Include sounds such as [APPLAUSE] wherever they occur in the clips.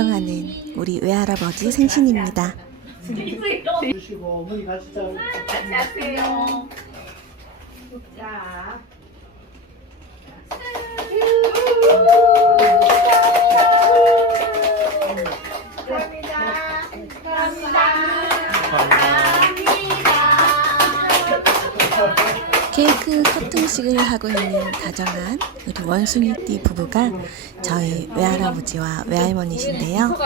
존경하는 우리 외할아버지 생신입니다. 주시고 어머니 같이 자. 안녕하세요. 자. 케이크 커팅식을 하고 있는 다정한 우리 원숭이띠 부부가 저희 외할아버지와 외할머니신데요.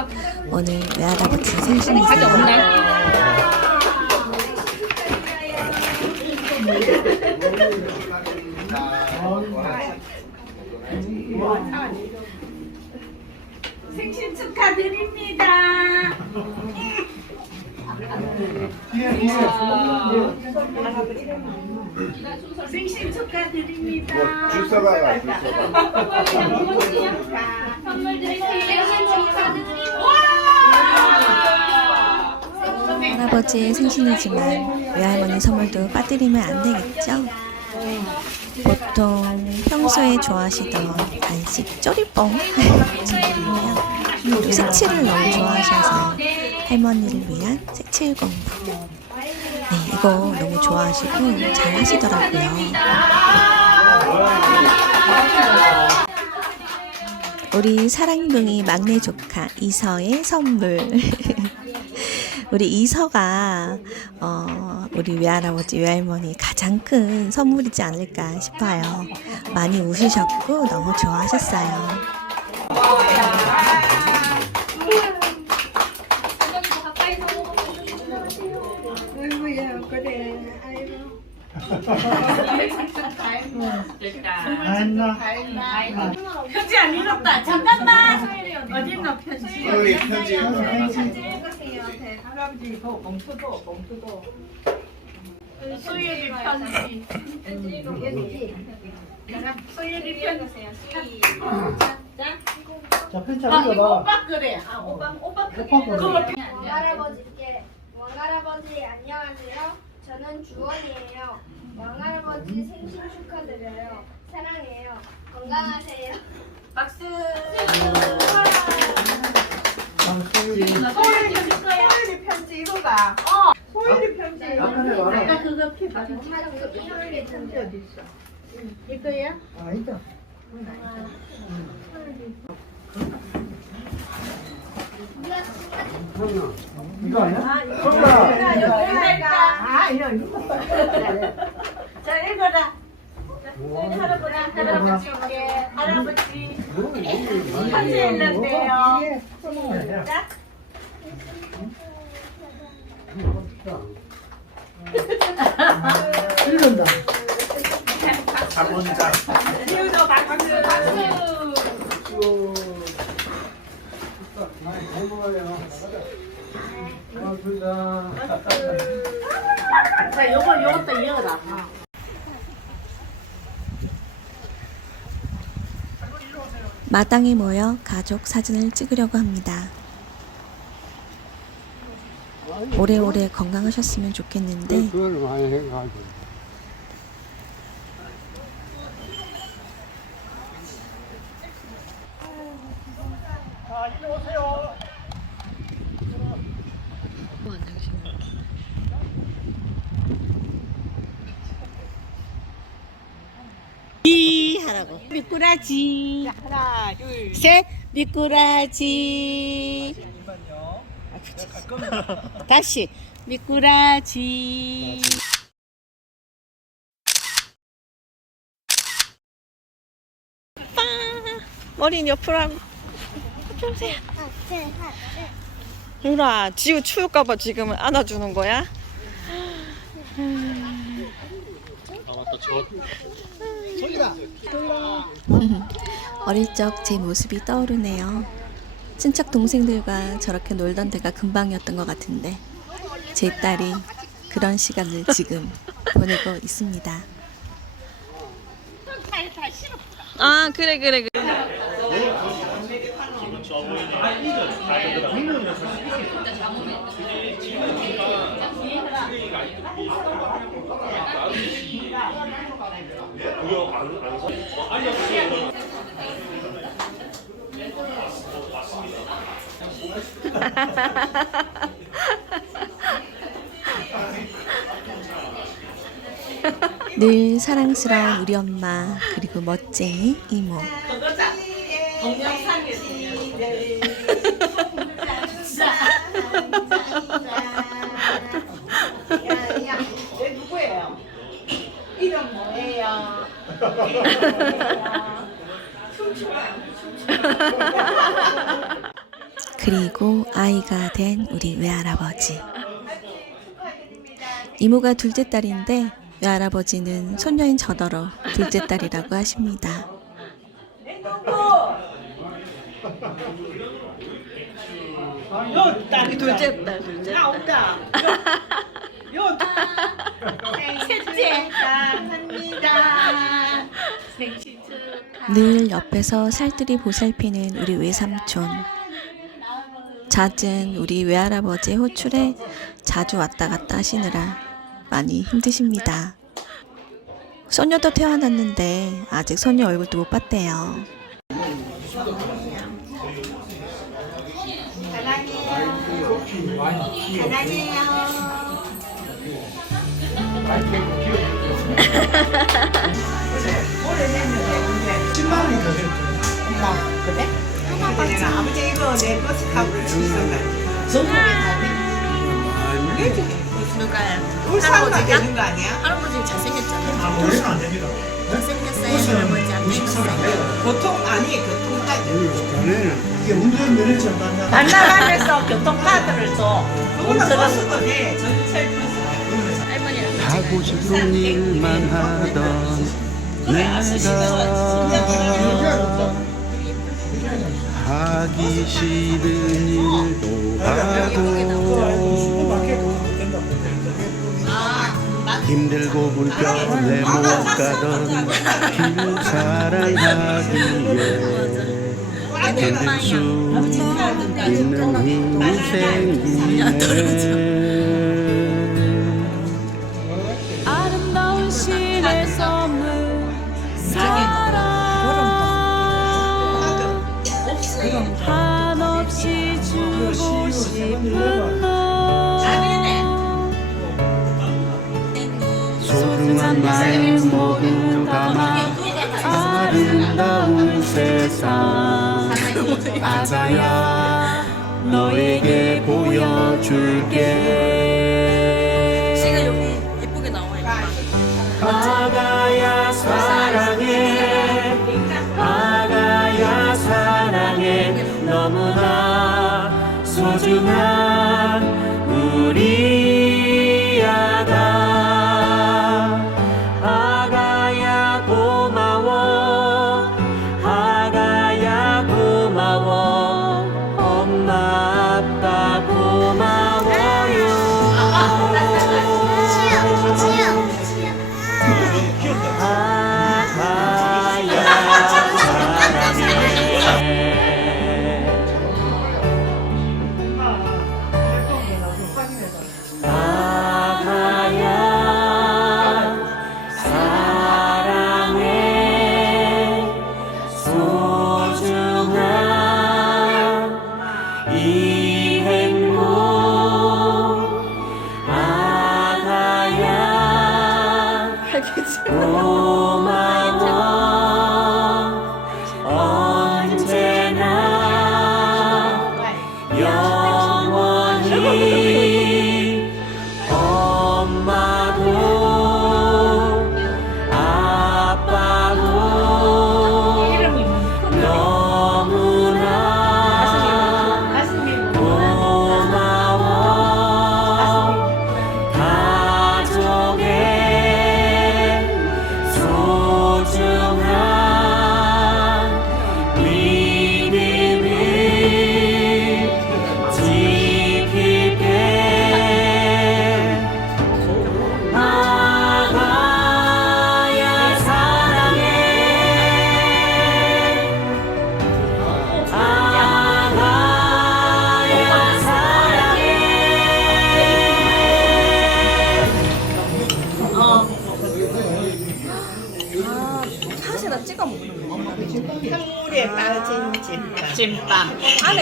오늘 외할아버지 생신이세요. 생신 축하드립니다. 생신 축하드립니다. 줄 서봐가 줄 서봐. 선물 드릴게요. 할아버지의 생신이지만 외할머니 선물도 빠뜨리면 안 되겠죠? 보통 평소에 좋아하시던 간식 쪼리뽕. [LAUGHS] 또 색칠을 너무 좋아하셔서 할머니를 위한 색칠 공부. 네, 이거 너무 좋아하시고 잘 하시더라고요. 우리 사랑둥이 막내 조카 이서의 선물. [LAUGHS] 우리 이서가 어, 우리 외할아버지 외할머니 가장 큰 선물이지 않을까 싶어요. 많이 웃으셨고 너무 좋아하셨어요. 안나. 편지 안 읽었다. 잠깐만. 어딨나 편지? 여기 편지 소율이 편지. 소율이 편지. 자 편지 아 봐. 오빠 그래. 아 오빠 오빠 그래. 오빠 거래. 그거 왕할아버지께 왕 할아버지 안녕하세요. 저는 주원이에요. 왕할아버지 생신 축하드려요. 사랑해요. 건강하세요. 박수. 아 소율이. 소율이 편지 이거다. 어. 소율이 편지. 아까네 와라. 아까 그거 피 받은 이효리 편지 어디 있어? 이거야? 아 있다. 이거 아니야? 아 이거 이거. 자 읽어라. 할아버지 할아버지 올게 할아버지 편지 읽는데요. 자. 읽는다. 자본자. 지우도 박수. 박수. 자 요거 요것도 이어라. 마당에 모여 가족 사진을 찍으려고 합니다. 오래오래 건강하셨으면 좋겠는데 그걸 많이 해가지고. 이 하라고. 미꾸라지. 하나, 둘, 셋. 미꾸라지. 다시. 미꾸라지. 머리는 옆으로 하고 옆으로 오세요. 유라, 지우 추울까봐 지금 안아주는 거야? [LAUGHS] 어릴 적 제 모습이 떠오르네요. 친척 동생들과 저렇게 놀던 때가 금방이었던 것 같은데 제 딸이 그런 시간을 지금 [LAUGHS] 보내고 있습니다. 아 그래 그래 그래. [LAUGHS] 늘 사랑스러운 우리 엄마 그리고 멋쟁이 이모 내 [LAUGHS] 누구예요? 이름 뭐예요? [LAUGHS] 그리고 아이가 된 우리 외할아버지 이모가 둘째 딸인데 외할아버지는 손녀인 저더러 둘째 딸이라고 하십니다. 요 딸이 둘째 딸 둘째 나온다. 요 [LAUGHS] 셋째 축하합니다. 늘 옆에서 살뜰히 보살피는 우리 외삼촌. 잦은 우리 외할아버지의 호출에 자주 왔다 갔다 하시느라 많이 힘드십니다. 소녀도 태어났는데 아직 소녀 얼굴도 못 봤대요. [LAUGHS] 그래? 내가 아버지 이거 내 버스 카드를 주셨다. 전국에 다 돼. 누가요? 울산만 되는 거 아니야? 할아버지 잘생겼잖아요. 아, 우리는 안 됩니다. 잘생겼어요. 할아버지 안 늙었어요. 보통 아니 이게 운전 면허증 받나? 만나가면서 교통카드를 줘. 그거는 버스도 돼. 전철 버스. 하고 싶은 일만 하던 하기 싫은 일도 하고 힘들고 불편해 못 가던 길 사랑하기에 견딜 수 있는 힘이 생기네. 아름다운 신의 선물 한없이 주고 싶은 너. 소중한 마음 모두 담아 아름다운 세상. 아가야 너에게 보여줄게. 제가 여기 예쁘게 나와요. 아가 너무나 소중한 우리 it's [LAUGHS] all oh, my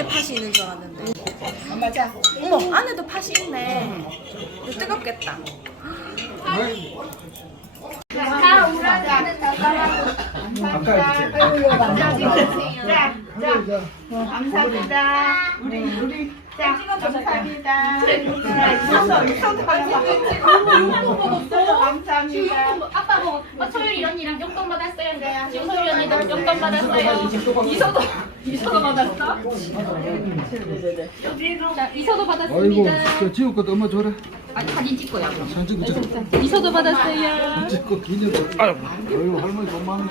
안에 팥이 있는 줄 알았는데. 맞아. 어머, 안에도 팥이 있네. 이거 뜨겁겠다. 다 우라지는 나가라고. 감사합니다. 우리 우리 자 감사합니다. 있어서 있어서 감사합니다. 아빠 뭐 어, 소율이 언니랑 용돈 받았어요. 소율이 언니도 용돈 받았어요. 이소도 이소도 받았어? 자, 이소도 받았습니다. 저 지우 것도 엄마 줘라. 아니 사진 찍고요. 사진 찍고 자. 이소도 받았어요. 찍고 기념. 아이고 할머니 돈 많네.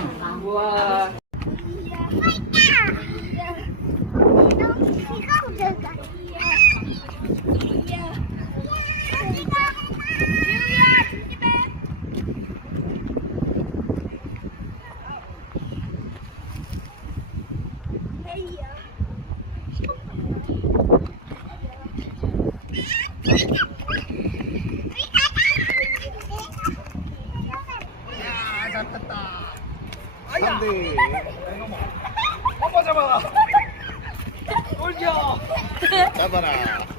잡아라. 나가. [LAUGHS]